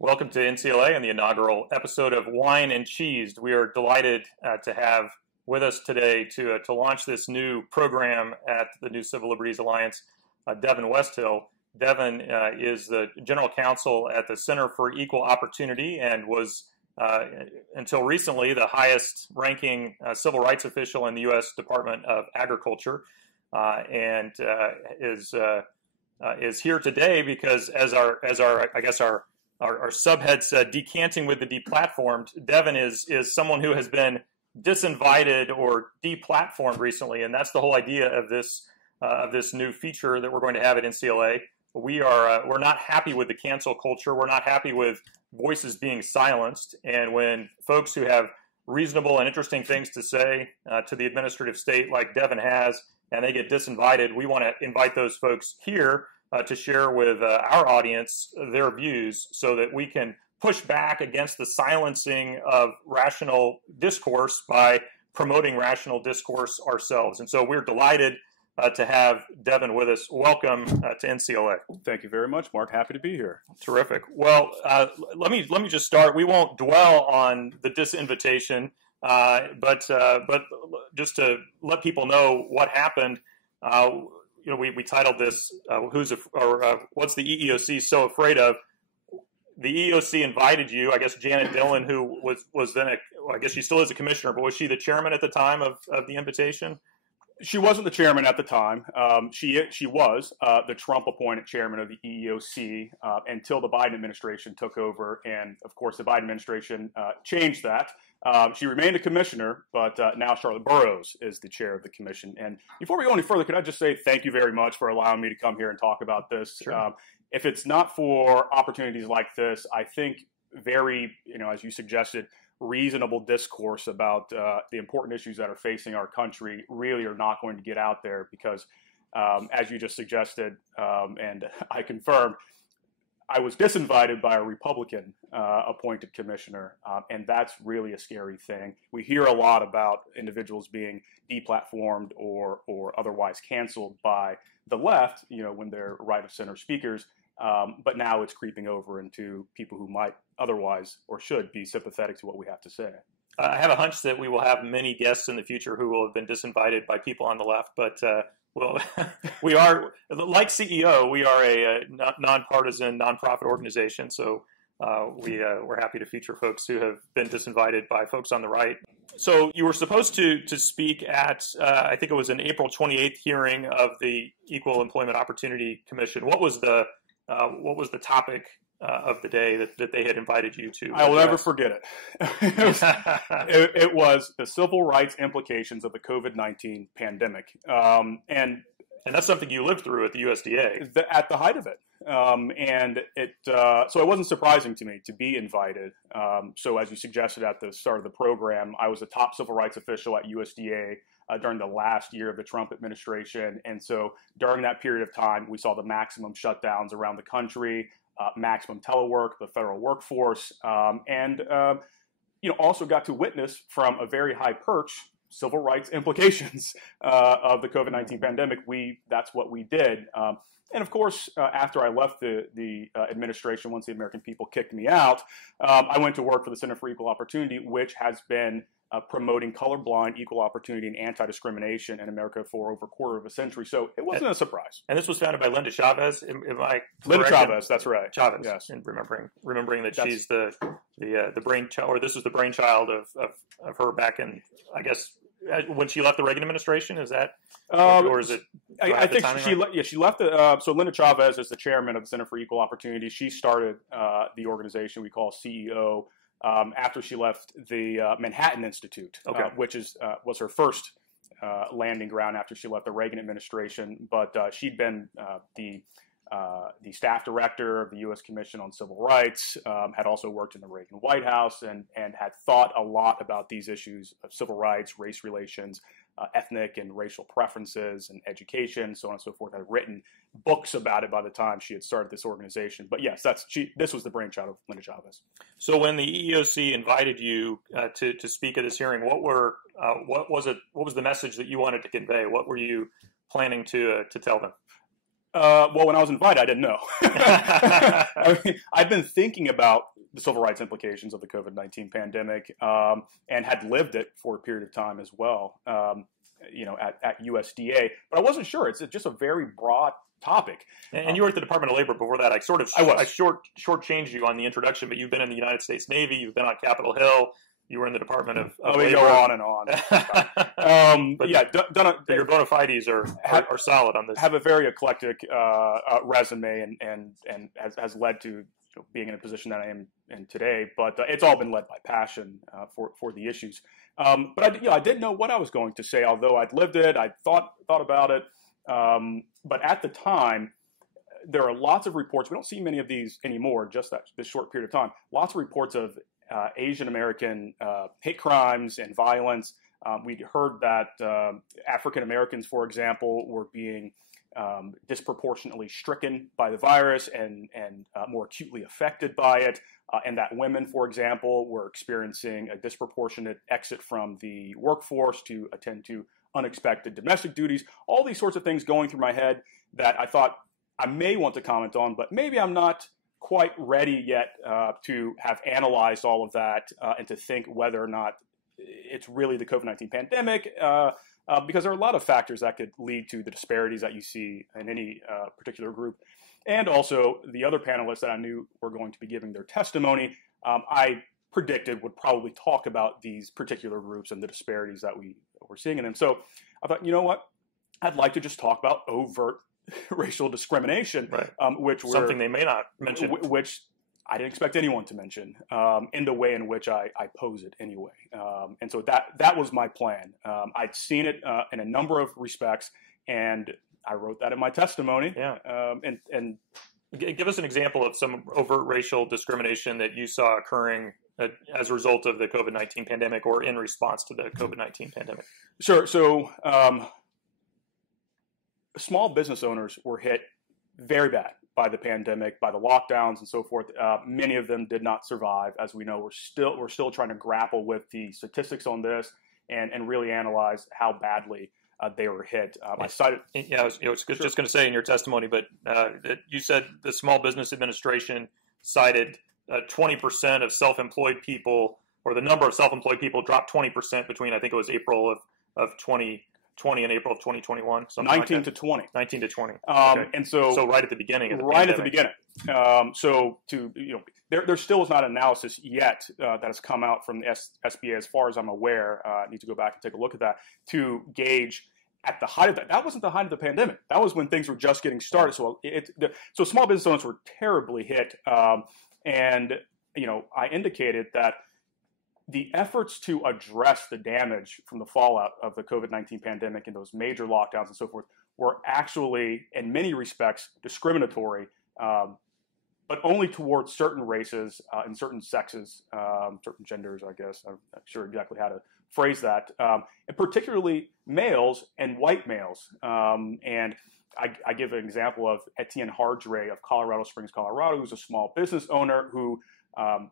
Welcome to NCLA and the inaugural episode of Wine and Cheese. We are delighted to have with us today to launch this new program at the New Civil Liberties Alliance, Devon Westhill. Devon is the General Counsel at the Center for Equal Opportunity and was, until recently, the highest ranking civil rights official in the U.S. Department of Agriculture, and is here today because as our subhead said, decanting with the deplatformed, Devon is someone who has been disinvited or deplatformed recently, and that's the whole idea of this new feature that we're going to have at NCLA. We're not happy with the cancel culture. We're not happy with voices being silenced, and when folks who have reasonable and interesting things to say to the administrative state like Devon has, and they get disinvited, we want to invite those folks here to share with our audience their views so that we can push back against the silencing of rational discourse by promoting rational discourse ourselves. And so we're delighted to have Devon with us. Welcome to NCLA. Thank you very much, Mark. Happy to be here. Terrific. Well, let me just start. We won't dwell on the disinvitation, but just to let people know what happened. We titled this "What's the EEOC so afraid of?" The EEOC invited you. I guess Janet Dillon, who was then I guess she still is a commissioner, but was she the chairman at the time of the invitation? She wasn't the chairman at the time. She was the Trump-appointed chairman of the EEOC until the Biden administration took over, and of course the Biden administration changed that. She remained a commissioner, but now Charlotte Burrows is the chair of the commission. And before we go any further, could I just say thank you very much for allowing me to come here and talk about this. Sure. If it's not for opportunities like this, I think very, as you suggested, reasonable discourse about the important issues that are facing our country really are not going to get out there because, as you just suggested, and I confirm, I was disinvited by a Republican appointed commissioner, and that's really a scary thing. We hear a lot about individuals being deplatformed or otherwise canceled by the left, when they're right of center speakers, but now it's creeping over into people who might otherwise or should be sympathetic to what we have to say. I have a hunch that we will have many guests in the future who will have been disinvited by people on the left, but well, we are, like CEO, we are a nonpartisan, nonprofit organization, so we're happy to feature folks who have been disinvited by folks on the right. So you were supposed to speak at, I think it was an April 28th hearing of the Equal Employment Opportunity Commission. What was the topic of the day that they had invited you to? I will never forget it. It was the civil rights implications of the COVID-19 pandemic. And that's something you lived through at the USDA. At the height of it. So it wasn't surprising to me to be invited. So as you suggested at the start of the program, I was a top civil rights official at USDA during the last year of the Trump administration. And so during that period of time, we saw the maximum shutdowns around the country, maximum telework, the federal workforce, and also got to witness from a very high perch civil rights implications of the COVID-19 pandemic. That's what we did. And of course, after I left the administration, once the American people kicked me out, I went to work for the Center for Equal Opportunity, which has been promoting colorblind equal opportunity and anti-discrimination in America for over a quarter of a century. So it wasn't a surprise. And this was founded by Linda Chavez. Am I Linda correct? Chavez, that's right. Chavez. Yes. And remembering that she's the brainchild, or this was the brainchild of her back in, I guess, when she left the Reagan administration. Is that, or is it? I think she left. So Linda Chavez is the chairman of the Center for Equal Opportunity. She started the organization we call CEO after she left the Manhattan Institute, which was her first landing ground after she left the Reagan administration. But she'd been the staff director of the U.S. Commission on Civil Rights, had also worked in the Reagan White House, and had thought a lot about these issues of civil rights, race relations, ethnic and racial preferences, and education, so on and so forth. Had written books about it by the time she had started this organization. But yes, this was the brainchild of Linda Chavez. So when the EEOC invited you to speak at this hearing, what was the message that you wanted to convey? What were you planning to tell them? Well, when I was invited, I didn't know. I mean, I've been thinking about the civil rights implications of the COVID-19 pandemic, and had lived it for a period of time as well, at USDA. But I wasn't sure. It's just a very broad topic. And you were at the Department of Labor before that. I shortchanged you on the introduction, but you've been in the United States Navy. You've been on Capitol Hill. You were in the Department of Labor. We go on and on. But your bona fides are solid on this. Have a very eclectic resume, and has led to being in a position that I am in today. But it's all been led by passion for the issues. But I didn't know what I was going to say, although I'd lived it. I thought about it. But at the time, there are lots of reports. We don't see many of these anymore, just this short period of time. Lots of reports of Asian American hate crimes and violence. We'd heard that African Americans, for example, were being disproportionately stricken by the virus and more acutely affected by it, and that women, for example, were experiencing a disproportionate exit from the workforce to attend to unexpected domestic duties. All these sorts of things going through my head that I thought I may want to comment on, but maybe I'm not quite ready yet to have analyzed all of that and to think whether or not it's really the COVID-19 pandemic, because there are a lot of factors that could lead to the disparities that you see in any particular group. And also the other panelists that I knew were going to be giving their testimony, I predicted would probably talk about these particular groups and the disparities that we were seeing in them. So I thought, you know what, I'd like to just talk about overt racial discrimination, right. Which were something they may not mention, which I didn't expect anyone to mention, in the way in which I pose it anyway. And so that was my plan. I'd seen it in a number of respects, and I wrote that in my testimony. Yeah. And give us an example of some overt racial discrimination that you saw occurring as a result of the COVID-19 pandemic or in response to the COVID-19 pandemic. Sure. So small business owners were hit very bad by the pandemic, by the lockdowns and so forth. Many of them did not survive. As we know, we're still trying to grapple with the statistics on this and really analyze how badly they were hit. I cited. Yeah, I was just going to say in your testimony, but that you said the Small Business Administration cited 20% of self-employed people, or the number of self-employed people dropped 20% between, I think it was April of 2020 and April of 2021. 19 to 20. 19 to 20. Okay. And so right at the beginning of the right pandemic. at the beginning. So there still is not an analysis yet that has come out from the SBA, as far as I'm aware. I need to go back and take a look at that to gauge at the height of that. That wasn't the height of the pandemic. That was when things were just getting started. So so small business owners were terribly hit. And I indicated that the efforts to address the damage from the fallout of the COVID-19 pandemic and those major lockdowns and so forth were actually, in many respects, discriminatory, but only towards certain races and certain sexes, certain genders, I guess. I'm not sure exactly how to phrase that, and particularly males and white males. And I give an example of Etienne Hardre of Colorado Springs, Colorado, who's a small business owner who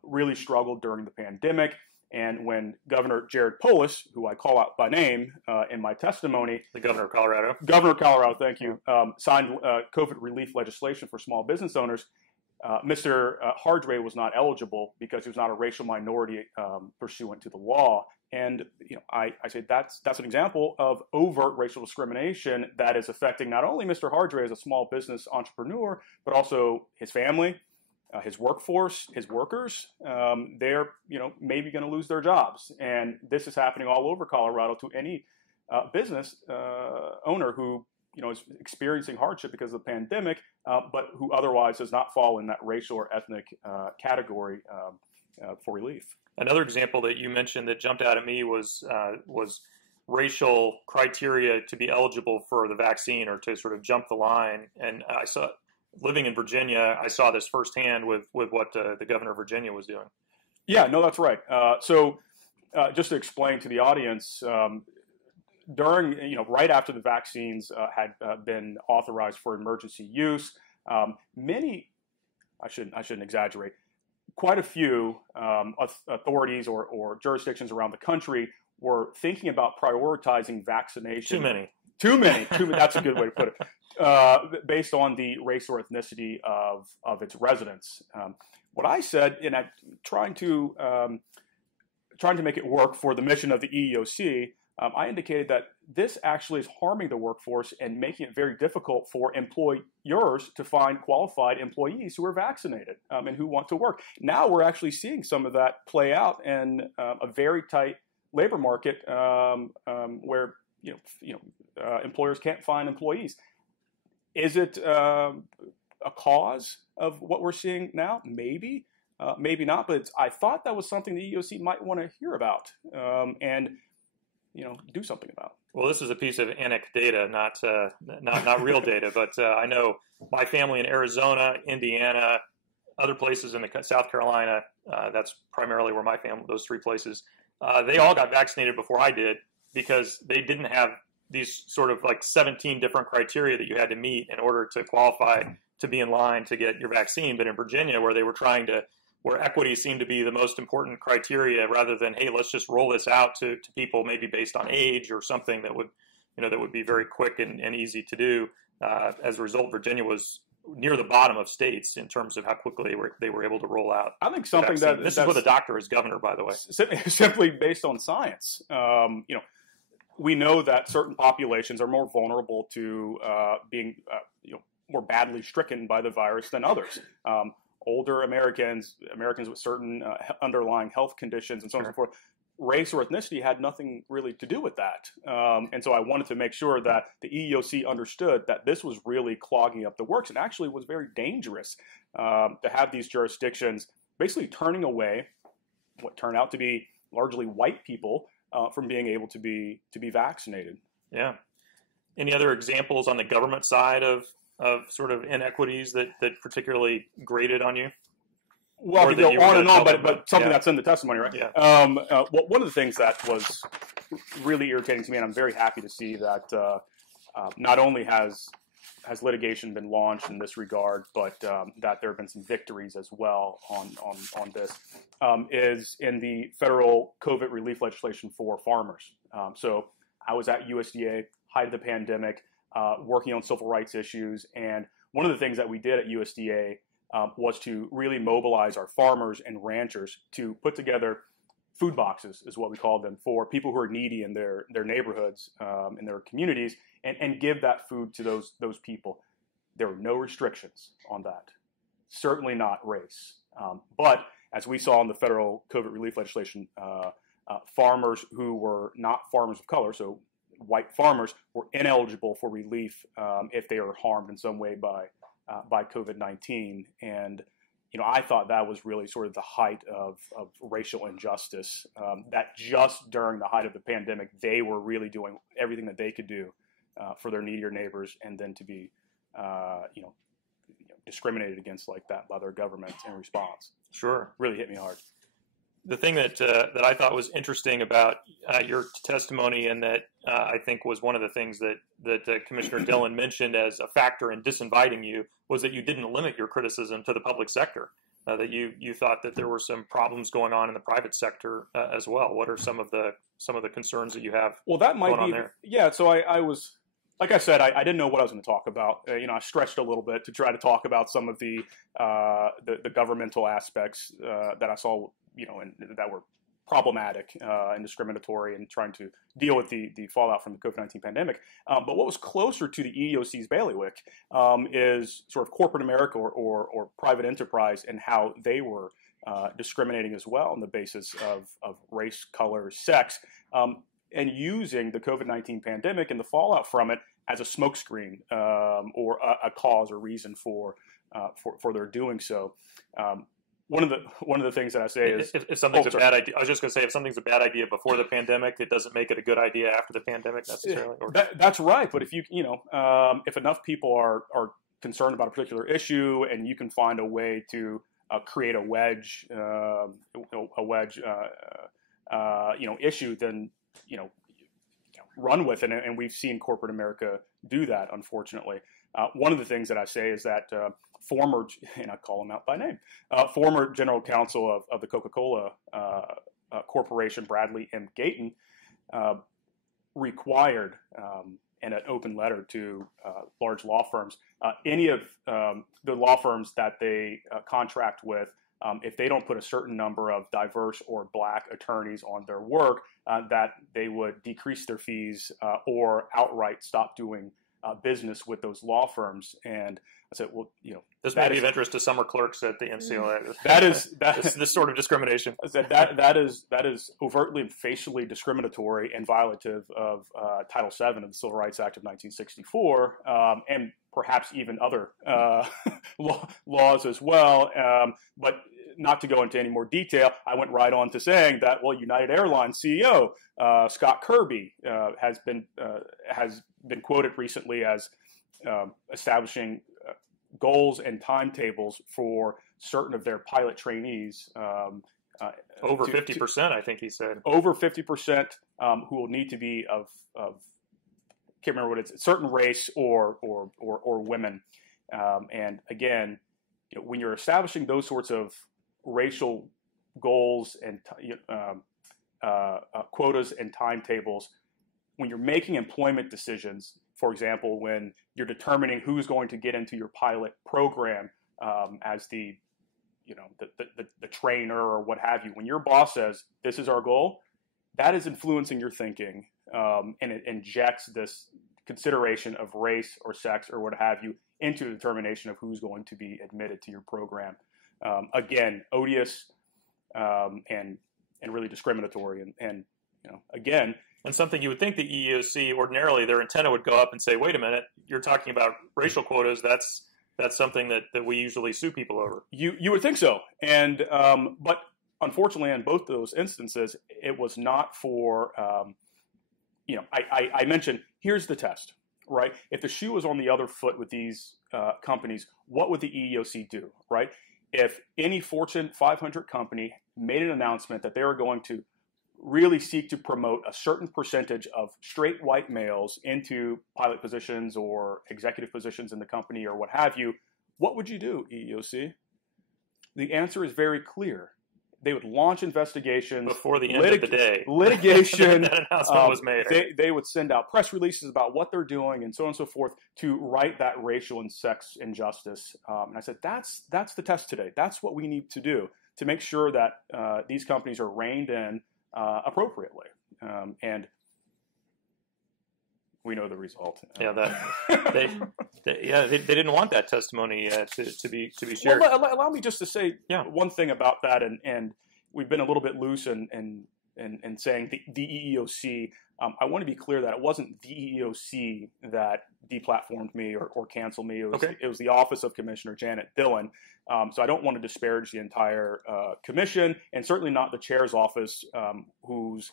really struggled during the pandemic. And when Governor Jared Polis, who I call out by name in my testimony, the governor of Colorado, thank you, signed COVID relief legislation for small business owners, Mr. Hardre was not eligible because he was not a racial minority pursuant to the law. And I say that's an example of overt racial discrimination that is affecting not only Mr. Hardre as a small business entrepreneur, but also his family, his workforce, his workers. They're maybe going to lose their jobs, and this is happening all over Colorado to any business owner who is experiencing hardship because of the pandemic, but who otherwise does not fall in that racial or ethnic category for relief. Another example that you mentioned that jumped out at me was racial criteria to be eligible for the vaccine or to sort of jump the line. And I saw, living in Virginia, I saw this firsthand with what the governor of Virginia was doing. Yeah, no, that's right. So just to explain to the audience, during, right after the vaccines had been authorized for emergency use, many, I shouldn't exaggerate, quite a few authorities or jurisdictions around the country were thinking about prioritizing vaccination. Too many. Too many. That's a good way to put it. Based on the race or ethnicity of its residents. What I said, and I'm trying to make it work for the mission of the EEOC, I indicated that this actually is harming the workforce and making it very difficult for employers to find qualified employees who are vaccinated and who want to work. Now we're actually seeing some of that play out in a very tight labor market where employers can't find employees. Is it a cause of what we're seeing now? Maybe, maybe not. But I thought that was something the EEOC might want to hear about and do something about. Well, this is a piece of anecdote data, not real data. But I know my family in Arizona, Indiana, other places in South Carolina. That's primarily where my family. Those three places. They all got vaccinated before I did because they didn't have these sort of like 17 different criteria that you had to meet in order to qualify to be in line to get your vaccine. But in Virginia, where equity seemed to be the most important criteria, rather than, hey, let's just roll this out to people maybe based on age or something that would be very quick and easy to do. As a result, Virginia was near the bottom of states in terms of how quickly they were able to roll out. I think something this is with a doctor as governor, by the way. Simply based on science. We know that certain populations are more vulnerable to being more badly stricken by the virus than others. Older Americans with certain underlying health conditions and so on and so forth. Race or ethnicity had nothing really to do with that. And so I wanted to make sure that the EEOC understood that this was really clogging up the works and actually was very dangerous to have these jurisdictions basically turning away what turned out to be largely white people from being able to be vaccinated. Yeah. Any other examples on the government side of sort of inequities that particularly grated on you? Well, we go on and on, but something that's in the testimony, right? Yeah. One of the things that was really irritating to me, and I'm very happy to see that not only has litigation been launched in this regard, but that there have been some victories as well on this, is in the federal COVID relief legislation for farmers. So I was at USDA, height of the pandemic, working on civil rights issues, and one of the things that we did at USDA was to really mobilize our farmers and ranchers to put together food boxes, is what we called them, for people who are needy in their neighborhoods, in their communities, and give that food to those people. There were no restrictions on that. Certainly not race. But as we saw in the federal COVID relief legislation, farmers who were not farmers of color, so white farmers, were ineligible for relief if they were harmed in some way by COVID-19. And I thought that was really sort of the height of racial injustice, that just during the height of the pandemic, they were really doing everything that they could do for their needier neighbors, and then to be discriminated against like that by their government in response. Sure. Really hit me hard. The thing that I thought was interesting about your testimony, and that I think was one of the things that Commissioner Dillon mentioned as a factor in disinviting you, was that you didn't limit your criticism to the public sector. That you thought that there were some problems going on in the private sector as well. What are some of the concerns that you have? Well, that might going be on there? Yeah. So I was, like I said, I didn't know what I was going to talk about. I stretched a little bit to try to talk about some of the governmental aspects that I saw, and that were problematic and discriminatory, and trying to deal with the fallout from the COVID-19 pandemic. But what was closer to the EEOC's bailiwick is sort of corporate America or private enterprise, and how they were discriminating as well on the basis of race, color, sex, and using the COVID-19 pandemic and the fallout from it as a smokescreen or a cause or reason for their doing so. One of the things that I say is, if something's a bad idea, I was just going to say, if something's a bad idea before the pandemic, it doesn't make it a good idea after the pandemic necessarily. That's right. But if if enough people are concerned about a particular issue, and you can find a way to create a wedge issue, then run with it. And we've seen corporate America do that, unfortunately. One of the things that I say is that former, and I call him out by name, former General Counsel of the Coca-Cola Corporation, Bradley M. Gayton, required an open letter to large law firms. Any of the law firms that they contract with, if they don't put a certain number of diverse or black attorneys on their work, that they would decrease their fees or outright stop doing business with those law firms. And I said, well, this may be of interest to summer clerks at the NCLA. This sort of discrimination. I said that is overtly and facially discriminatory and violative of Title VII of the Civil Rights Act of 1964, and perhaps even other laws as well. But not to go into any more detail, I went right on to saying that, well, United Airlines CEO Scott Kirby has been quoted recently as establishing goals and timetables for certain of their pilot trainees. Over 50%, I think he said. Over 50% who will need to be of can't remember what it's, certain race or women. And again, when you're establishing those sorts of racial goals and quotas and timetables, when you're making employment decisions, for example, when you're determining who's going to get into your pilot program as the trainer or what have you, when your boss says, this is our goal, that is influencing your thinking, and it injects this consideration of race or sex or what have you into the determination of who's going to be admitted to your program. Again, odious and really discriminatory, and again. And something you would think the EEOC ordinarily their antenna would go up and say, wait a minute, you're talking about racial quotas. That's something that we usually sue people over. You would think so, and but unfortunately, in both those instances, it was not for. I mentioned here's the test, right? If the shoe was on the other foot with these companies, what would the EEOC do, right? If any Fortune 500 company made an announcement that they were going to really seek to promote a certain percentage of straight white males into pilot positions or executive positions in the company or what have you, what would you do, EEOC? The answer is very clear. They would launch investigations. Before the end of the day. Litigation. That announcement was made. They would send out press releases about what they're doing and so on and so forth to right that racial and sex injustice. And I said, that's the test today. That's what we need to do to make sure that these companies are reined in appropriately. And we know the result. Yeah, they didn't want that testimony to be shared. Well, allow me just to say one thing about that, and we've been a little bit loose in saying the EEOC. I want to be clear that it wasn't the EEOC that deplatformed me or canceled me. It was the Office of Commissioner Janet Dillon. So I don't want to disparage the entire commission, and certainly not the chair's office, whose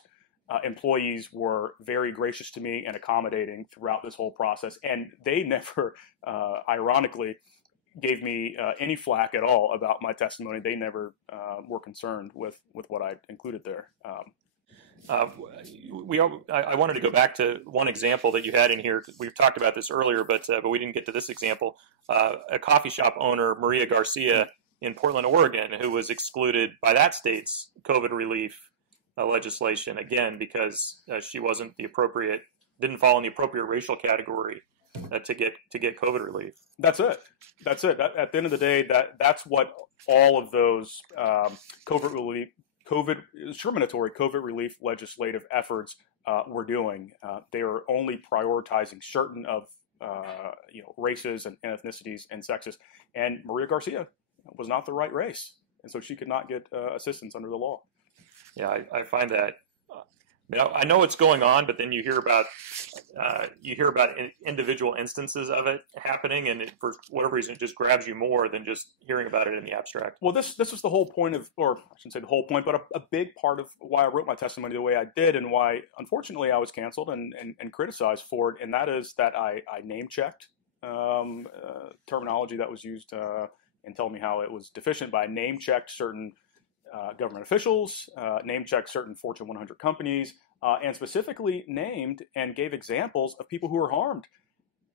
employees were very gracious to me and accommodating throughout this whole process. And they never, ironically, gave me any flack at all about my testimony. They never were concerned with what I included there. I wanted to go back to one example that you had in here. We've talked about this earlier, but we didn't get to this example. A coffee shop owner, Maria Garcia, in Portland, Oregon, who was excluded by that state's COVID relief legislation, again, because she didn't fall in the appropriate racial category to get COVID relief. That's it. At the end of the day, that's what all of those discriminatory COVID relief legislative efforts were doing. They were only prioritizing certain of races and ethnicities and sexes. And Maria Garcia was not the right race, and so she could not get assistance under the law. Yeah, I find that. I know what's going on, but then you hear about individual instances of it happening, and for whatever reason, it just grabs you more than just hearing about it in the abstract. Well, this was the whole point of, or I shouldn't say the whole point, but a big part of why I wrote my testimony the way I did, and why, unfortunately, I was canceled and criticized for it, and that is that I name-checked terminology that was used and told me how it was deficient, but I name-checked certain government officials, name-checked certain Fortune 100 companies, and specifically named and gave examples of people who were harmed.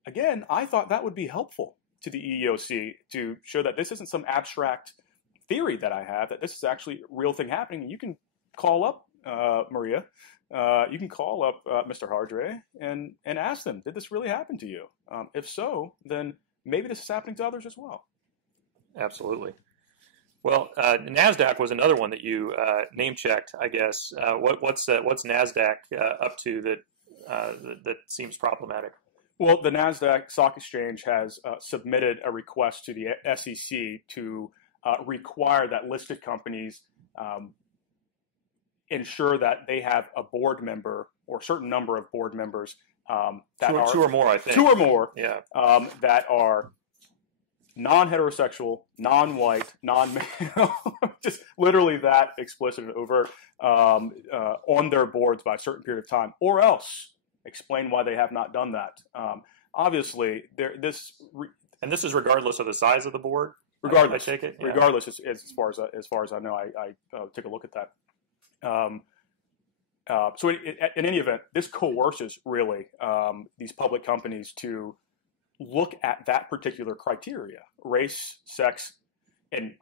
Again, I thought that would be helpful to the EEOC to show that this isn't some abstract theory that I have, that this is actually a real thing happening. You can call up Maria, you can call up Mr. Hardre and ask them, did this really happen to you? If so, then maybe this is happening to others as well. Absolutely. Well, NASDAQ was another one that you name-checked, I guess. What's NASDAQ up to that seems problematic? Well, the NASDAQ Stock Exchange has submitted a request to the SEC to require that listed companies ensure that they have a board member or a certain number of board members that are two or more, I think. Two or more, yeah, that are non-heterosexual, non-white, non-male, just literally that explicit and overt on their boards by a certain period of time, or else explain why they have not done that. Obviously, this is regardless of the size of the board. Regardless, I take it. Yeah. Regardless, as far as I know, I take a look at that. So in any event, this coerces really these public companies to look at that particular criteria: race, sex, and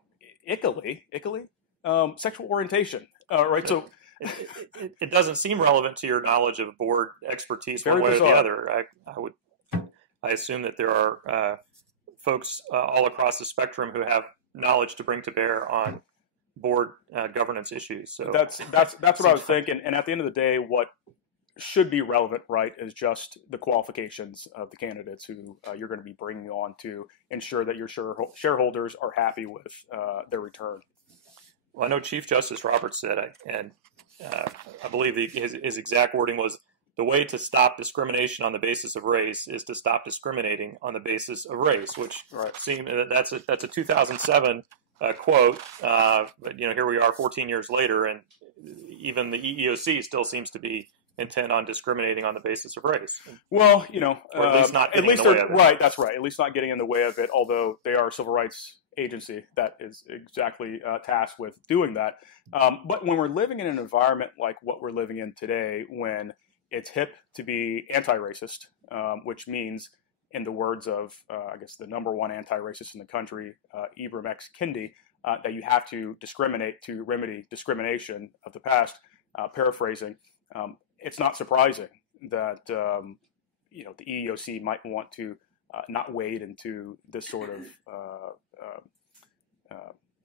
sexual orientation. Right. So it doesn't seem relevant to your knowledge of board expertise one way or the other. I assume that there are folks all across the spectrum who have knowledge to bring to bear on board governance issues. So that's what I was thinking. And at the end of the day, what should be relevant, right, is just the qualifications of the candidates who you're going to be bringing on to ensure that your shareholders are happy with their return. Well, I know Chief Justice Roberts said, and I believe his exact wording was, the way to stop discrimination on the basis of race is to stop discriminating on the basis of race, which seems that's a 2007 quote. But here we are 14 years later, and even the EEOC still seems to be intent on discriminating on the basis of race. Well, or at least not getting in the way of it. Right, that's right. At least not getting in the way of it, although they are a civil rights agency that is exactly tasked with doing that. But when we're living in an environment like what we're living in today, when it's hip to be anti-racist, which means, in the words of, I guess, the number one anti-racist in the country, Ibram X. Kendi, that you have to discriminate to remedy discrimination of the past, paraphrasing, it's not surprising that the EEOC might want to not wade into this sort of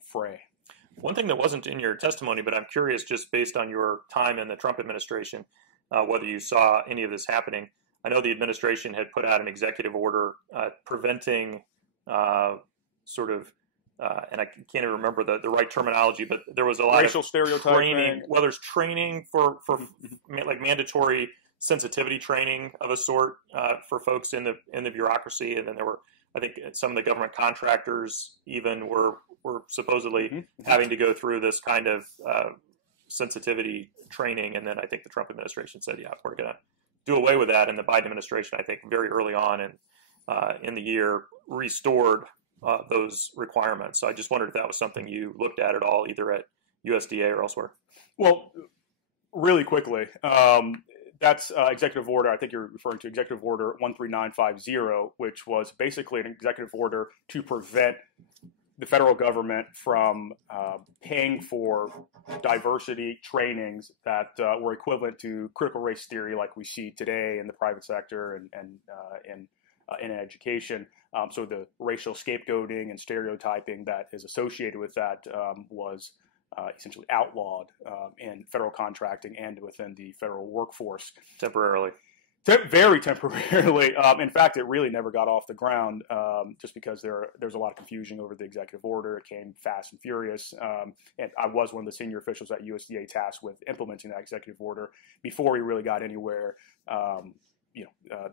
fray. One thing that wasn't in your testimony, but I'm curious, just based on your time in the Trump administration, whether you saw any of this happening. I know the administration had put out an executive order preventing and I can't even remember the right terminology, but there was a lot racial of stereotyping. Training. Well, there's training for like mandatory sensitivity training of a sort for folks in the bureaucracy, and then there were, I think, some of the government contractors even were supposedly having to go through this kind of sensitivity training, and then I think the Trump administration said, yeah, we're going to do away with that, and the Biden administration, I think, very early on in the year restored those requirements. So I just wondered if that was something you looked at all, either at USDA or elsewhere. Well, really quickly, that's executive order. I think you're referring to executive order 13950, which was basically an executive order to prevent the federal government from paying for diversity trainings that were equivalent to critical race theory like we see today in the private sector and in education. So the racial scapegoating and stereotyping that is associated with that was essentially outlawed in federal contracting and within the federal workforce. Temporarily. Very temporarily. In fact, it really never got off the ground just because there's a lot of confusion over the executive order. It came fast and furious. And I was one of the senior officials at USDA tasked with implementing that executive order before we really got anywhere.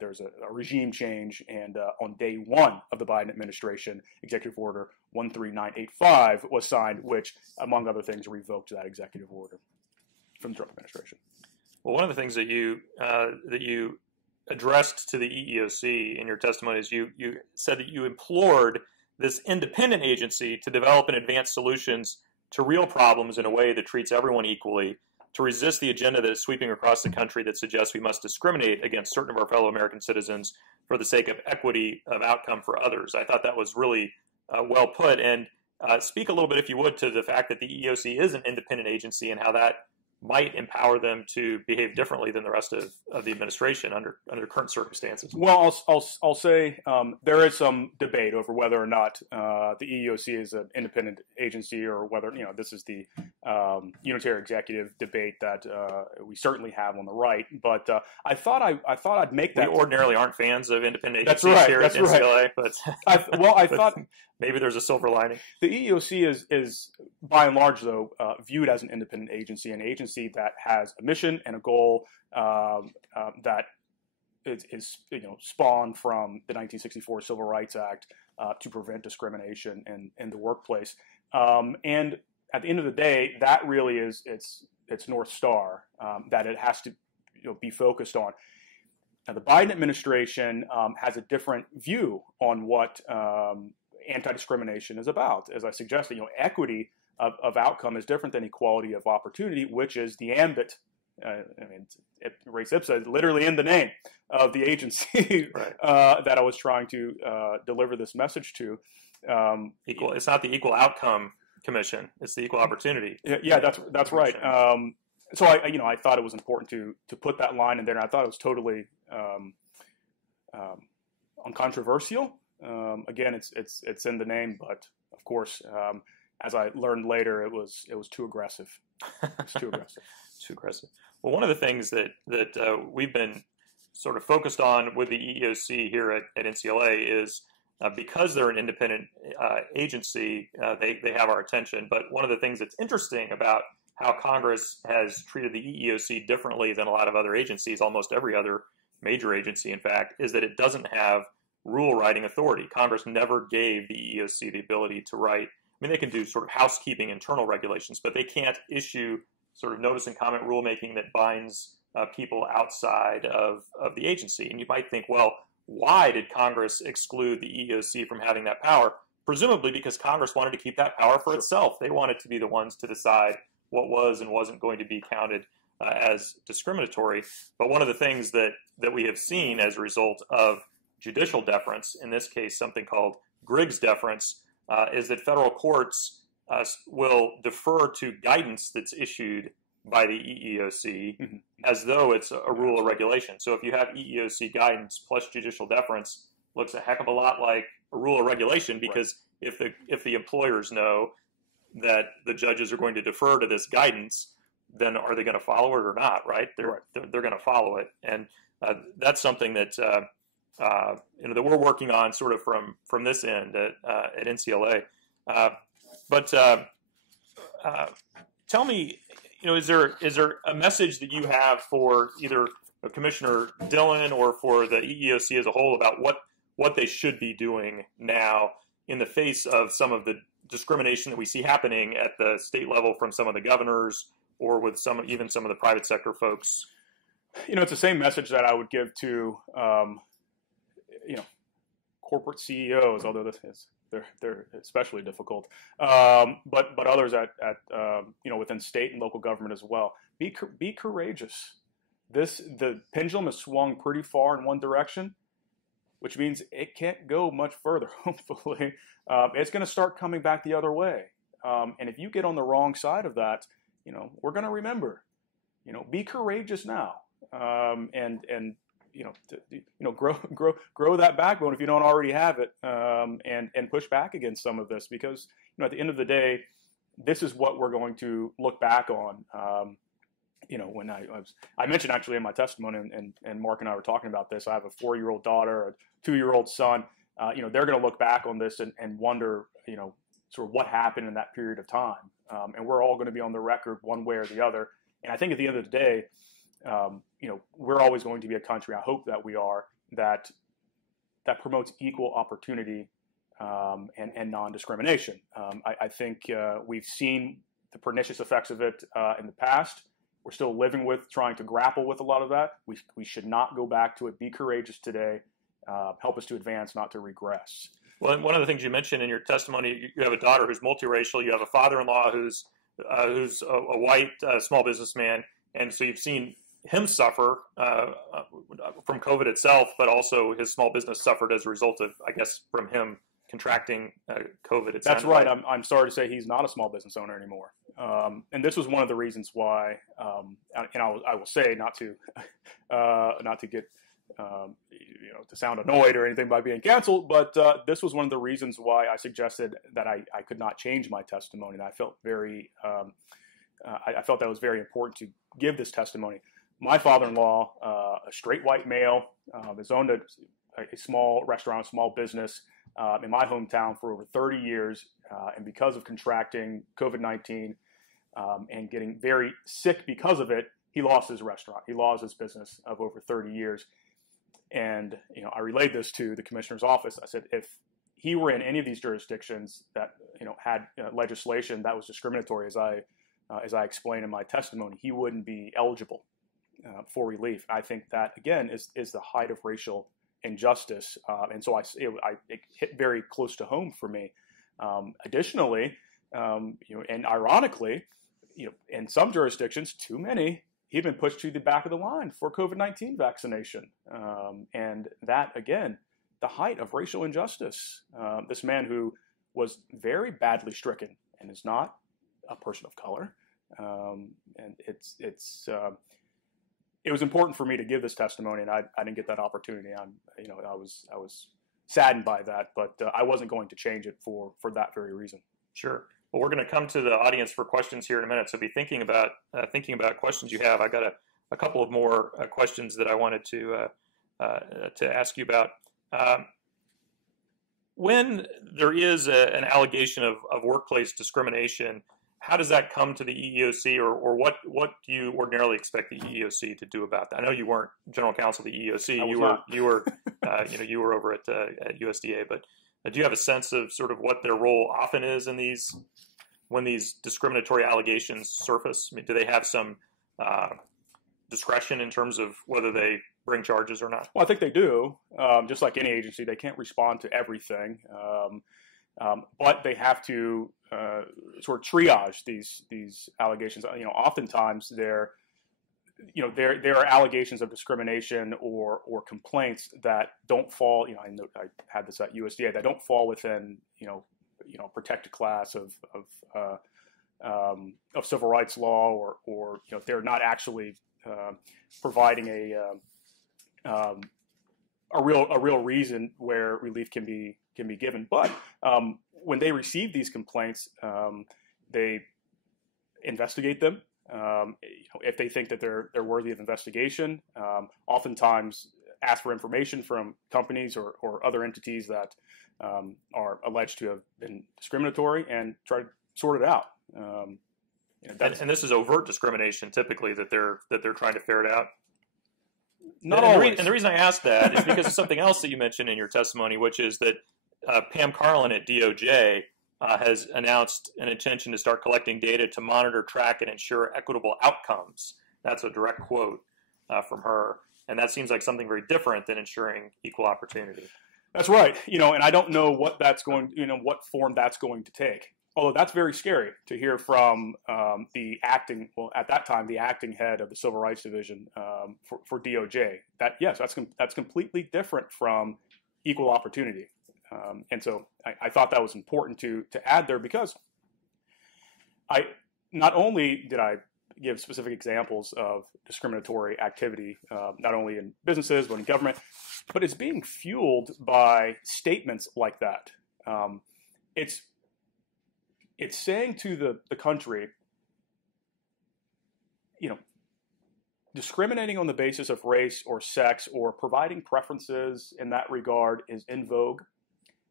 There's a regime change, and on day one of the Biden administration, Executive Order 13985 was signed, which, among other things, revoked that executive order from the Trump administration. Well, one of the things that you addressed to the EEOC in your testimony is you said that you implored this independent agency to develop and advance solutions to real problems in a way that treats everyone equally, to resist the agenda that is sweeping across the country that suggests we must discriminate against certain of our fellow American citizens for the sake of equity of outcome for others. I thought that was really well put. And speak a little bit, if you would, to the fact that the EEOC is an independent agency and how that might empower them to behave differently than the rest of the administration under current circumstances? Well, I'll say there is some debate over whether or not the EEOC is an independent agency, or whether this is the unitary executive debate that we certainly have on the right. But I thought I'd make that. We ordinarily aren't fans of independent agencies here at NCLA, but I thought maybe there's a silver lining. The EEOC is by and large, though, viewed as an independent agency, an agency that has a mission and a goal that is spawned from the 1964 Civil Rights Act to prevent discrimination in the workplace. And at the end of the day, that really is its North Star that it has to be focused on. Now, the Biden administration has a different view on what anti-discrimination is about. As I suggested, equity of outcome is different than equality of opportunity, which is the ambit. Res ipsa, literally in the name of the agency that I was trying to deliver this message to. It's not the Equal Outcome Commission; it's the Equal Opportunity. Yeah, that's right. So I thought it was important to put that line in there, and I thought it was totally uncontroversial. Again, it's in the name, but of course, as I learned later, it was too aggressive. It's too aggressive. Too aggressive. Well, one of the things that we've been sort of focused on with the EEOC here at NCLA is because they're an independent agency, they have our attention. But one of the things that's interesting about how Congress has treated the EEOC differently than a lot of other agencies, almost every other major agency, in fact, is that it doesn't have rule writing authority. Congress never gave the EEOC the ability to write. I mean, they can do sort of housekeeping internal regulations, but they can't issue sort of notice and comment rulemaking that binds people outside of the agency. And you might think, well, why did Congress exclude the EEOC from having that power? Presumably because Congress wanted to keep that power for itself. They wanted to be the ones to decide what was and wasn't going to be counted as discriminatory. But one of the things that we have seen as a result of judicial deference, in this case something called Griggs deference, is that federal courts will defer to guidance that's issued by the EEOC as though it's a rule or regulation. So if you have EEOC guidance plus judicial deference, looks a heck of a lot like a rule or regulation, because if the employers know that the judges are going to defer to this guidance, then are they going to follow it or not? Right? They're going to follow it, and that's something that that we're working on sort of from this end at NCLA. But tell me, is there a message that you have for either Commissioner Dillon or for the EEOC as a whole about what they should be doing now in the face of some of the discrimination that we see happening at the state level from some of the governors or with even some of the private sector folks? It's the same message that I would give to corporate CEOs, although they're especially difficult, but others at within state and local government as well. Be courageous. The pendulum has swung pretty far in one direction, which means it can't go much further. Hopefully, it's going to start coming back the other way. And if you get on the wrong side of that, we're going to remember. Be courageous now, and grow that backbone if you don't already have it, and push back against some of this, because at the end of the day, this is what we're going to look back on. When I mentioned actually in my testimony, and Mark and I were talking about this. I have a 4-year-old daughter, a 2-year-old son. They're going to look back on this and wonder, sort of what happened in that period of time. And we're all going to be on the record one way or the other. And I think at the end of the day, we're always going to be a country, I hope that we are, that promotes equal opportunity and non-discrimination. I think we've seen the pernicious effects of it in the past. We're still living with, trying to grapple with a lot of that. We should not go back to it. Be courageous today. Help us to advance, not to regress. Well, one of the things you mentioned in your testimony, you have a daughter who's multiracial. You have a father-in-law who's a white small businessman, and so you've seen him suffer from COVID itself, but also his small business suffered as a result of, I guess, from him contracting COVID. That's right. I'm sorry to say he's not a small business owner anymore. And this was one of the reasons why, and I will say not to get to sound annoyed or anything by being canceled, but this was one of the reasons why I suggested that I could not change my testimony. And I felt I felt that was very important to give this testimony. My father-in-law, a straight white male, has owned a small restaurant, a small business in my hometown for over 30 years. And because of contracting COVID-19 and getting very sick because of it, he lost his restaurant. He lost his business of over 30 years. And I relayed this to the commissioner's office. I said, if he were in any of these jurisdictions that had legislation that was discriminatory, as I explained in my testimony, he wouldn't be eligible for relief. I think that again is the height of racial injustice, and so it hit very close to home for me. Additionally, and ironically, in some jurisdictions, too many, he'd been pushed to the back of the line for COVID-19 vaccination, and that again, the height of racial injustice. This man who was very badly stricken and is not a person of color, and it was important for me to give this testimony, and I didn't get that opportunity. I was saddened by that, but I wasn't going to change it for that very reason. Sure. Well, we're going to come to the audience for questions here in a minute. So be thinking about questions you have. I got a couple of more questions that I wanted to ask you about. When there is an allegation of workplace discrimination, how does that come to the EEOC, or what do you ordinarily expect the EEOC to do about that? I know you weren't General Counsel of the EEOC. You were over at USDA, but do you have a sense of sort of what their role often is in when these discriminatory allegations surface? I mean, do they have some discretion in terms of whether they bring charges or not? Well, I think they do. Just like any agency, they can't respond to everything, but they have to sort of triage these allegations. Oftentimes there are allegations of discrimination or complaints that don't fall. I know I had this at USDA, that don't fall within protected class of civil rights law, or they're not actually providing a real reason where relief can be given. But when they receive these complaints, they investigate them. If they think that they're worthy of investigation, oftentimes ask for information from companies or other entities that are alleged to have been discriminatory and try to sort it out. And this is overt discrimination, typically, that they're trying to ferret out. Not always. And the reason I asked that is because of something else that you mentioned in your testimony, which is that Pam Carlin at DOJ has announced an intention to start collecting data to monitor, track, and ensure equitable outcomes. That's a direct quote from her. And that seems like something very different than ensuring equal opportunity. That's right. And I don't know what what form that's going to take. Although that's very scary to hear from at that time, the acting head of the Civil Rights Division for DOJ. That's completely different from equal opportunity. And so I thought that was important to add there, because not only did I give specific examples of discriminatory activity, not only in businesses, but in government, but it's being fueled by statements like that. It's saying to the country, discriminating on the basis of race or sex or providing preferences in that regard is in vogue,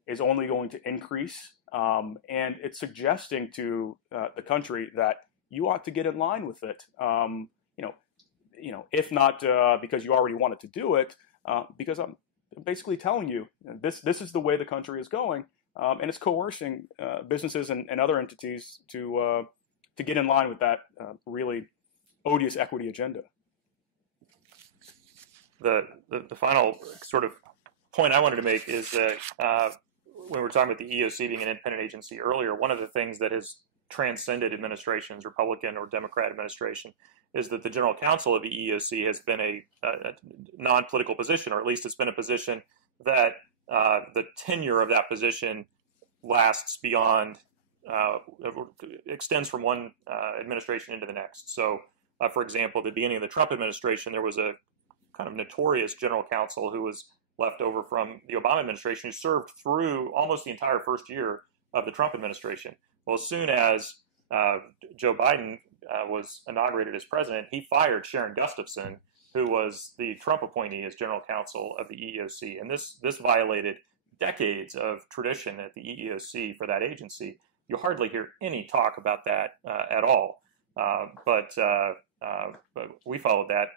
is only going to increase, and it's suggesting to the country that you ought to get in line with it. If not because you already wanted to do it, because I'm basically telling you this is the way the country is going, and it's coercing businesses and other entities to get in line with that really odious equity agenda. The final sort of point I wanted to make is that when we were talking about the EEOC being an independent agency earlier, one of the things that has transcended administrations, Republican or Democrat administration, is that the General Counsel of the EEOC has been a non-political position, or at least it's been a position that the tenure of that position lasts beyond extends from one administration into the next. So, for example, at the beginning of the Trump administration, there was a kind of notorious general counsel who was left over from the Obama administration who served through almost the entire first year of the Trump administration. Well, as soon as Joe Biden was inaugurated as president, he fired Sharon Gustafson, who was the Trump appointee as general counsel of the EEOC. And this violated decades of tradition at the EEOC for that agency. You hardly hear any talk about that at all. But we followed that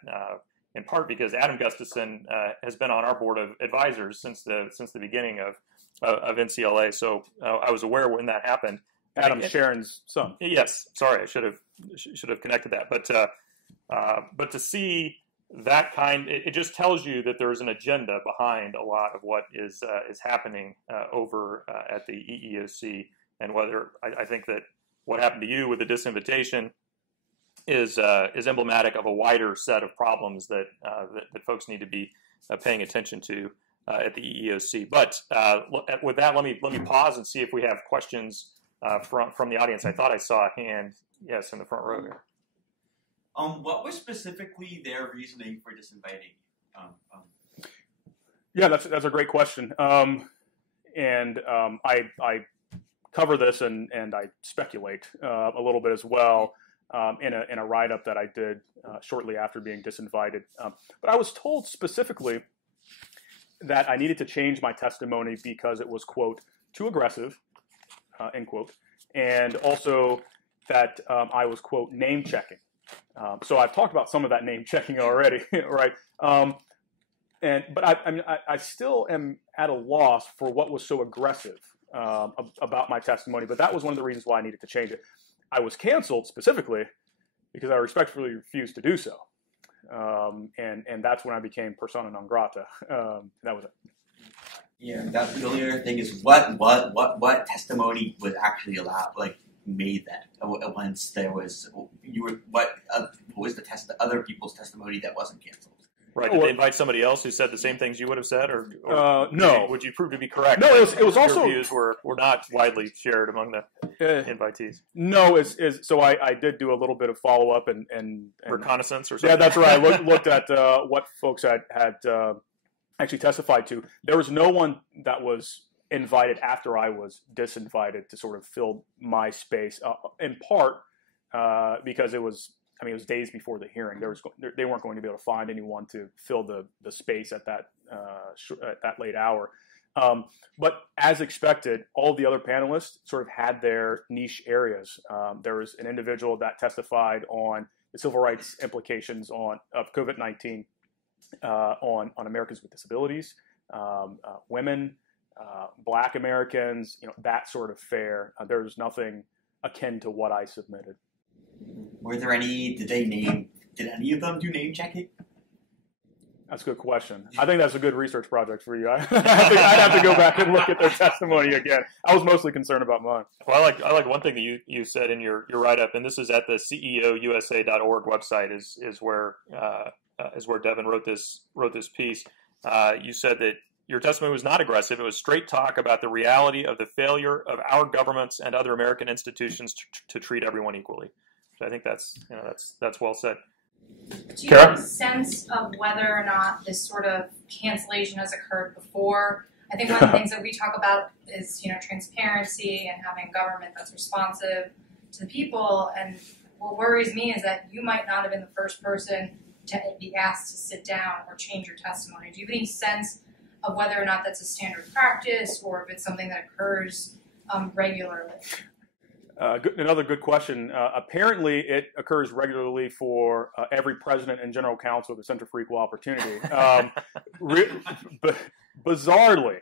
in part because Adam Gustafson has been on our board of advisors since the beginning of NCLA. So I was aware when that happened. Adam Sharon's son. Yes, sorry, I should have connected that. But to see that it just tells you that there is an agenda behind a lot of what is happening over at the EEOC, and whether I think that what happened to you with the disinvitation is emblematic of a wider set of problems that folks need to be paying attention to at the EEOC. But with that, let me pause and see if we have questions from the audience. I thought I saw a hand, yes, in the front row here. What was specifically their reasoning for disinviting? Yeah, that's a great question. And I cover this and I speculate a little bit as well in a write-up that I did shortly after being disinvited. But I was told specifically that I needed to change my testimony because it was, quote, too aggressive, end quote, and also that I was, quote, name-checking. So I've talked about some of that name-checking already, right? But I still am at a loss for what was so aggressive about my testimony, but that was one of the reasons why I needed to change it. I was canceled specifically because I respectfully refused to do so. And that's when I became persona non grata. That was it. Yeah, that the only other thing is what testimony was actually allowed, like made that once there was what was the other people's testimony that wasn't canceled. Right. Did they invite somebody else who said the same things you would have said, or no? Would you prove to be correct? No, it was also your views were not widely shared among the invitees. No, so I did do a little bit of follow up and reconnaissance or something. Yeah, that's right. I looked at what folks had actually testified to. There was no one that was invited after I was disinvited to sort of fill my space, in part because it was days before the hearing. They weren't going to be able to find anyone to fill the space at that late hour. But as expected, all the other panelists sort of had their niche areas. There was an individual that testified on the civil rights implications of COVID-19 on Americans with disabilities, women, Black Americans, that sort of fare. There was nothing akin to what I submitted. Were there any? Did any of them do name checking? That's a good question. I think that's a good research project for you. I'd have to go back and look at their testimony again. I was mostly concerned about mine. Well, I like one thing that you said in your write-up, and this is at the ceousa.org website is where Devon wrote this piece. You said that your testimony was not aggressive. It was straight talk about the reality of the failure of our governments and other American institutions to treat everyone equally. So I think that's well said. Do you have a sense of whether or not this sort of cancellation has occurred before? I think one of the things that we talk about is, transparency and having a government that's responsive to the people. And what worries me is that you might not have been the first person to be asked to sit down or change your testimony. Do you have any sense of whether or not that's a standard practice or if it's something that occurs regularly? Another good question. Apparently, it occurs regularly for every president and general counsel of the Center for Equal Opportunity. Bizarrely,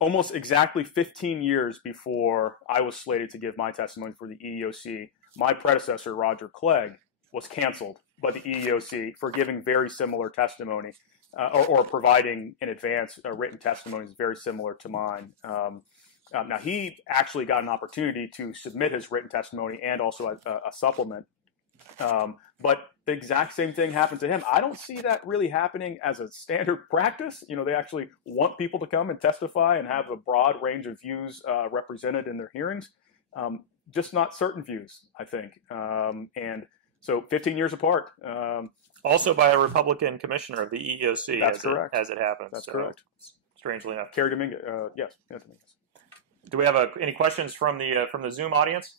almost exactly 15 years before I was slated to give my testimony for the EEOC, my predecessor, Roger Clegg, was canceled by the EEOC for giving very similar testimony or providing in advance written testimonies very similar to mine. Now, he actually got an opportunity to submit his written testimony and also a supplement. But the exact same thing happened to him. I don't see that really happening as a standard practice. They actually want people to come and testify and have a broad range of views represented in their hearings. just not certain views, I think. And so 15 years apart. Also by a Republican commissioner of the EEOC. That's correct. As it happens. That's correct. Strangely enough. Kerry Dominguez. Yes. Do we have any questions from the Zoom audience?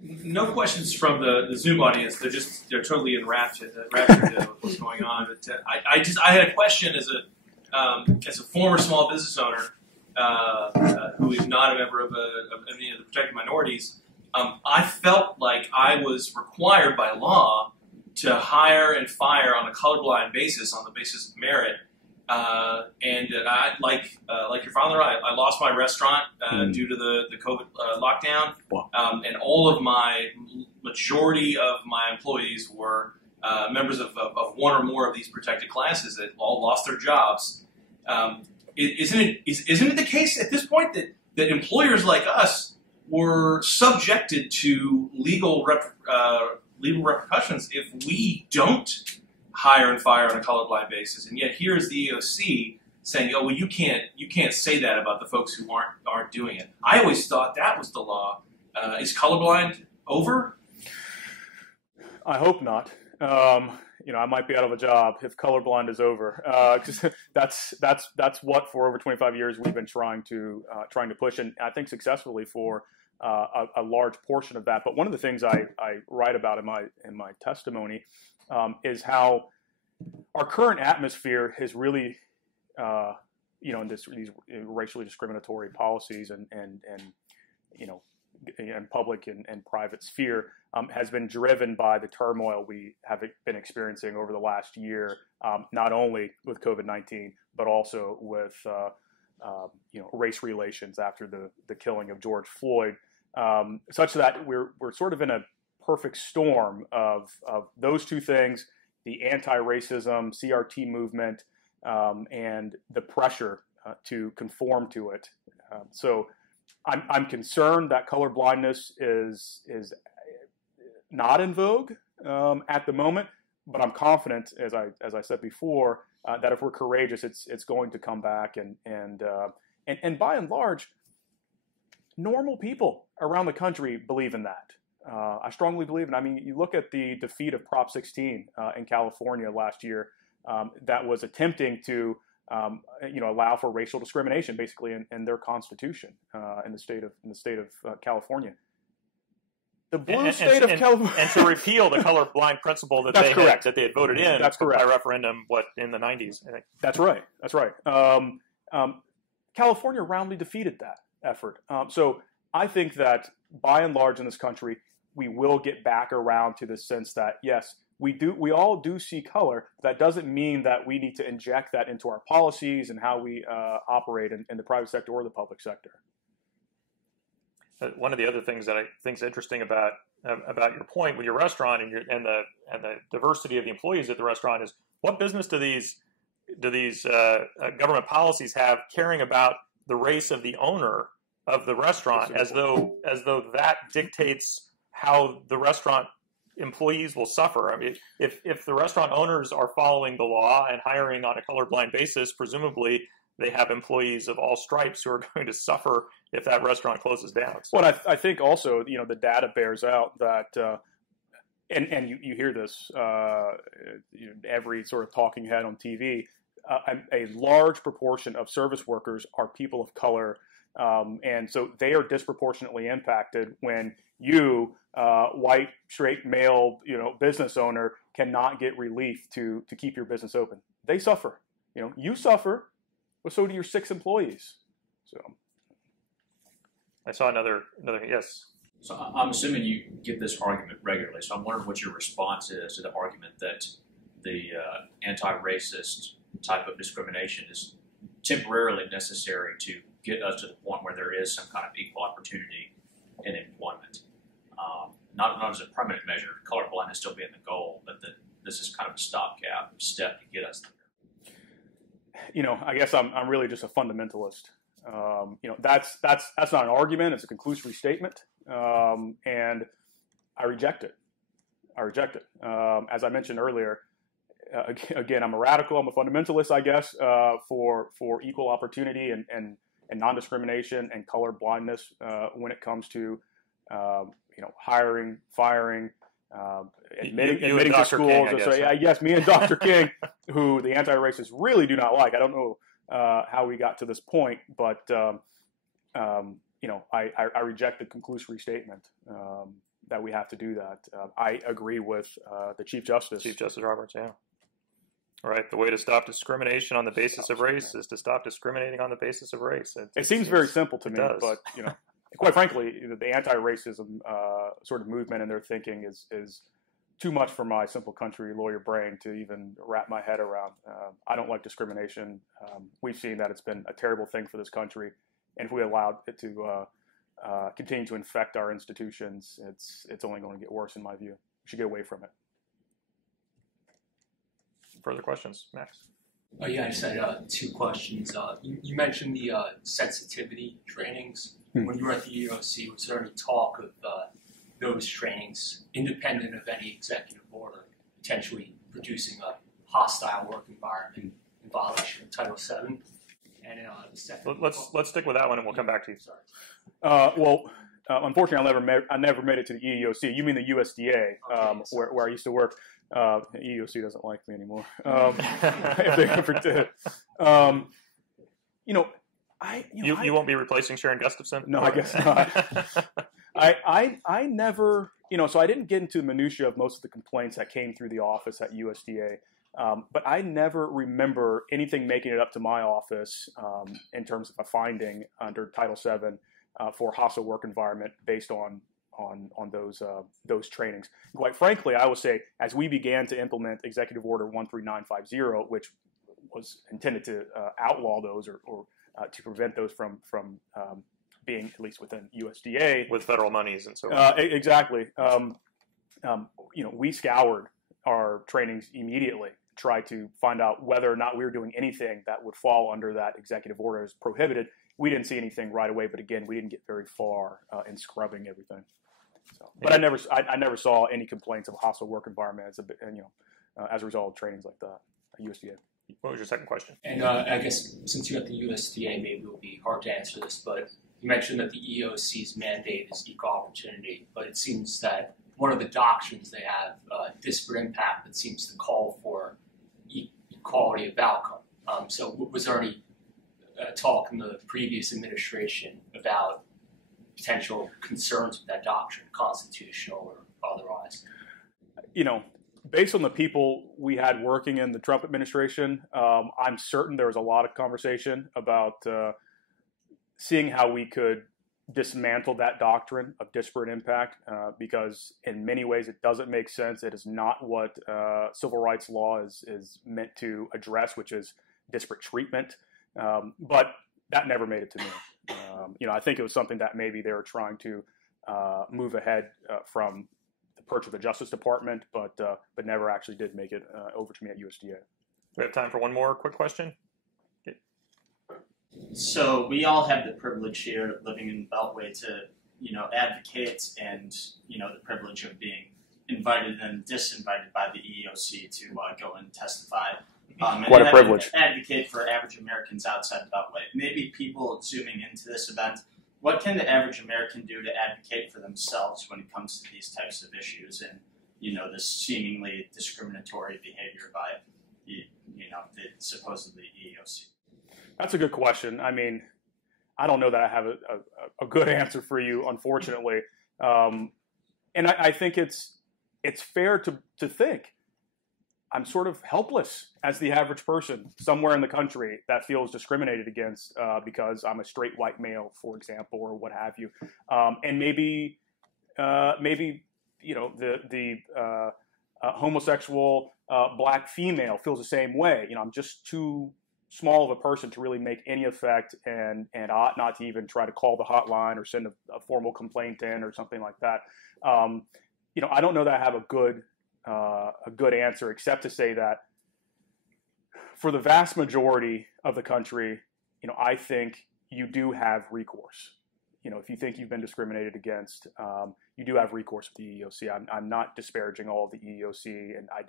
No questions from the Zoom audience. They're totally enraptured with what's going on. But I had a question as a former small business owner who is not a member of any of the protected minorities. I felt like I was required by law to hire and fire on a colorblind basis, on the basis of merit. And I, like your father, I lost my restaurant due to the COVID lockdown. Wow. And all of majority of my employees were members of one or more of these protected classes that all lost their jobs. Isn't it the case at this point that employers like us were subjected to legal repercussions if we don't hire and fire on a colorblind basis, and yet here's the EEOC saying, "Oh, well, you can't say that about the folks who aren't doing it." I always thought that was the law. Is colorblind over? I hope not. I might be out of a job if colorblind is over. Because that's what for over 25 years we've been trying to push, and I think successfully for a large portion of that. But one of the things I write about in my testimony is how our current atmosphere has really, in these racially discriminatory policies and public and private sphere has been driven by the turmoil we have been experiencing over the last year, not only with COVID-19, but also with race relations after the killing of George Floyd, such that we're sort of in a perfect storm of those two things: the anti-racism CRT movement and the pressure to conform to it. So I'm concerned that color blindness is not in vogue at the moment, but I'm confident, as I said before, that if we're courageous, it's going to come back, and by and large, normal people around the country believe in that. I strongly believe in. I mean, you look at the defeat of Prop 16 in California last year, that was attempting to allow for racial discrimination, basically in their constitution in the state of California. The blue state of California, and to repeal the colorblind principle that they had voted in. That's correct. By referendum, in the 90s, I think. That's right. California roundly defeated that effort. So I think that by and large in this country, we will get back around to the sense that yes, we all do see color. That doesn't mean that we need to inject that into our policies and how we operate in the private sector or the public sector. One of the other things that I think is interesting about your point with your restaurant and the diversity of the employees at the restaurant is, what business do these government policies have caring about the race of the owner of the restaurant, as though that dictates how the restaurant employees will suffer? I mean, if the restaurant owners are following the law and hiring on a colorblind basis, presumably they have employees of all stripes who are going to suffer if that restaurant closes down. So. Well, I think also, the data bears out that, and you hear this every sort of talking head on TV, a large proportion of service workers are people of color, and so they are disproportionately impacted when you, white, straight, male, business owner, cannot get relief to keep your business open. They suffer. You suffer. But so do your 6 employees. So, I saw another yes. So I'm assuming you give this argument regularly. So I'm wondering what your response is to the argument that the anti-racist type of discrimination is temporarily necessary to get us to the point where there is some kind of equal opportunity in employment. Not as a permanent measure, colorblindness still being the goal, but that this is kind of a stopgap step to get us there. I guess I'm really just a fundamentalist. That's not an argument. It's a conclusory statement, and I reject it. As I mentioned earlier, again, I'm a radical. I'm a fundamentalist, I guess, for equal opportunity and non-discrimination and color blindness when it comes to hiring, firing, admitting you and to Dr. schools. King, I guess, So, right? yes, me and Dr. King, who the anti-racists really do not like. I don't know how we got to this point, but I reject the conclusory statement that we have to do that. I agree with the Chief Justice. Chief Justice Roberts, yeah. All right, the way to stop discrimination on the basis of race is to stop discriminating on the basis of race. It seems very simple to me, does. but quite frankly, the anti-racism sort of movement and their thinking is too much for my simple country lawyer brain to even wrap my head around. I don't like discrimination. We've seen that it's been a terrible thing for this country, and if we allowed it to continue to infect our institutions, it's only going to get worse in my view. We should get away from it. Further questions, Max? Oh yeah, I just had 2 questions. You mentioned the sensitivity trainings. When you were at the EEOC, was there any talk of those trainings, independent of any executive order, potentially producing a hostile work environment in violation of Title VII? And the second, Let's stick with that one, and we'll come back to you. Well, unfortunately, I never made it to the EEOC. You mean the USDA, where I used to work. EEOC doesn't like me anymore. If they ever did. You won't be replacing Sharon Gustafson? No, I guess not. I never, so I didn't get into the minutia of most of the complaints that came through the office at USDA. But I never remember anything making it up to my office in terms of a finding under Title VII for hostile work environment based on those trainings. Quite frankly, I will say, as we began to implement Executive Order 13950, which was intended to outlaw those or to prevent those from being at least within USDA with federal monies and so on. Exactly. We scoured our trainings immediately, tried to find out whether or not we were doing anything that would fall under that executive order as prohibited. We didn't see anything right away, but again, we didn't get very far in scrubbing everything. So, but I never saw any complaints of a hostile work environment as a result of trainings like that at USDA. What was your second question? And I guess since you got the USDA, maybe it will be hard to answer this, but you mentioned that the EEOC's mandate is equal opportunity, but it seems that one of the doctrines they have, disparate impact, that seems to call for equality of outcome. So was there any talk in the previous administration about potential concerns with that doctrine, constitutional or otherwise? Based on the people we had working in the Trump administration, I'm certain there was a lot of conversation about seeing how we could dismantle that doctrine of disparate impact because in many ways it doesn't make sense. It is not what civil rights law is meant to address, which is disparate treatment. But that never made it to me. I think it was something that maybe they were trying to move ahead from the perch of the Justice Department, but never actually did make it over to me at USDA. We have time for one more quick question. So we all have the privilege here, living in the Beltway, to advocate and the privilege of being invited and disinvited by the EEOC to go and testify. Quite a privilege. Advocate for average Americans outside the Beltway. Maybe people zooming into this event, what can the average American do to advocate for themselves when it comes to these types of issues and this seemingly discriminatory behavior by the supposedly EEOC? That's a good question. I mean, I don't know that I have a good answer for you, unfortunately. And I think it's fair to think I'm sort of helpless as the average person somewhere in the country that feels discriminated against because I'm a straight white male, for example, or what have you. And maybe the homosexual black female feels the same way. I'm just too small of a person to really make any effect and ought not to even try to call the hotline or send a formal complaint in or something like that. I don't know that I have a good answer, except to say that for the vast majority of the country, I think you do have recourse. If you think you've been discriminated against, you do have recourse with the EEOC. I'm not disparaging all of the EEOC, and I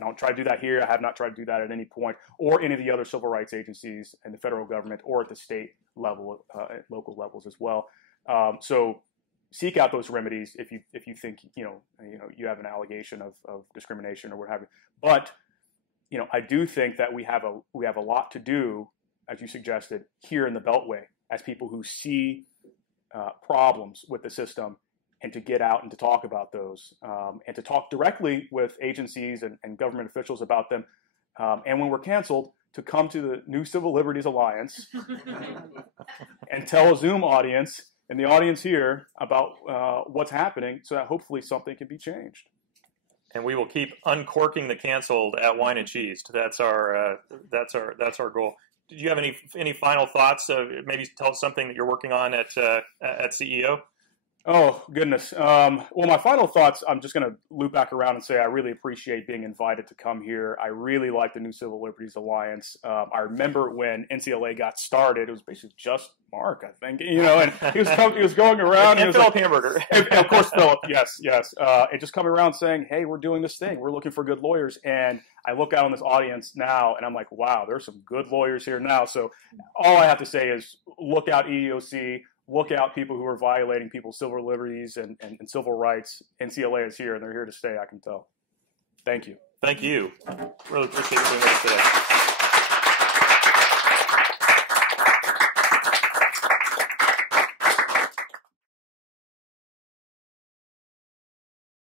don't try to do that here. I have not tried to do that at any point, or any of the other civil rights agencies in the federal government or at the state level, local levels as well. So seek out those remedies if you think you have an allegation of discrimination or what have you. But I do think that we have a lot to do, as you suggested, here in the Beltway as people who see problems with the system, and to get out and to talk about those, and to talk directly with agencies and government officials about them. And when we're canceled, to come to the New Civil Liberties Alliance and tell a Zoom audience and the audience here about what's happening, so that hopefully something can be changed. And we will keep uncorking the canceled at Wine and Cheese. That's our goal. Did you have any final thoughts? Maybe tell us something that you're working on at CEO. Oh, goodness. Well, my final thoughts, I'm just going to loop back around and say I really appreciate being invited to come here. I really like the New Civil Liberties Alliance. I remember when NCLA got started, it was basically just Mark, I think, and he was going around. And Philip Hamburger. And of course, Philip, yes. And just coming around saying, hey, we're doing this thing. We're looking for good lawyers. And I look out on this audience now, and I'm like, wow, there's some good lawyers here now. So all I have to say is look out EEOC. Look out people who are violating people's civil liberties and civil rights. NCLA is here, and they're here to stay, I can tell. Thank you. Thank you. Really appreciate you doing this today.